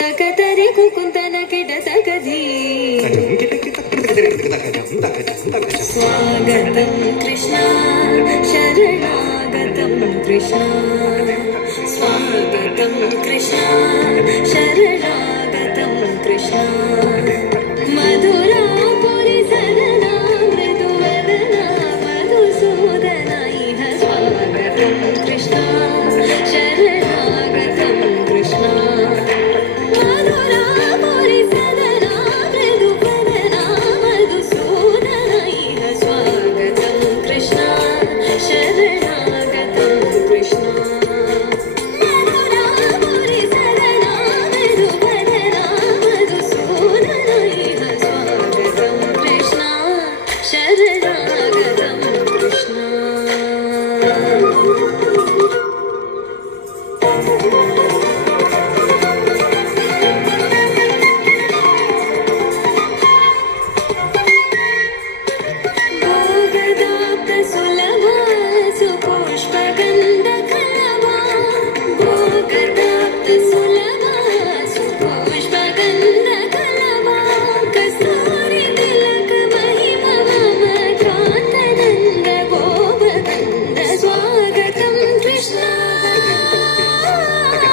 తకతరి కుకుంతన కిట తకధి స్వాగతం కృష్ణ శరణాగతం కృష్ణ స్వాగతం కృష్ణ శరణాగతం కృష్ణ మధురాపురి సదనా మృదువదనా మధుసూదన ఇహ స్వాగతం కృష్ణ శరణాగతం కృష్ణ మధురాపురి సదనా మృదువదనా మధుసూదన ఇహ స్వాగతం కృష్ణ శరణాగతం కృష్ణ మధురాపురి సదనా మృదువదనా మధుసూదన ఇహ స్వాగతం కృష్ణ శరణాగతం కృష్ణ భోగదాప్త సులభా సుపుష్పగంధకలభా భోగదాప్త సులభా సుపుష్పగంధకలభా కస్తూరి తిలక మహిమ మమ కాంతనంద గోపకంద స్వాగతం కృష్ణ తక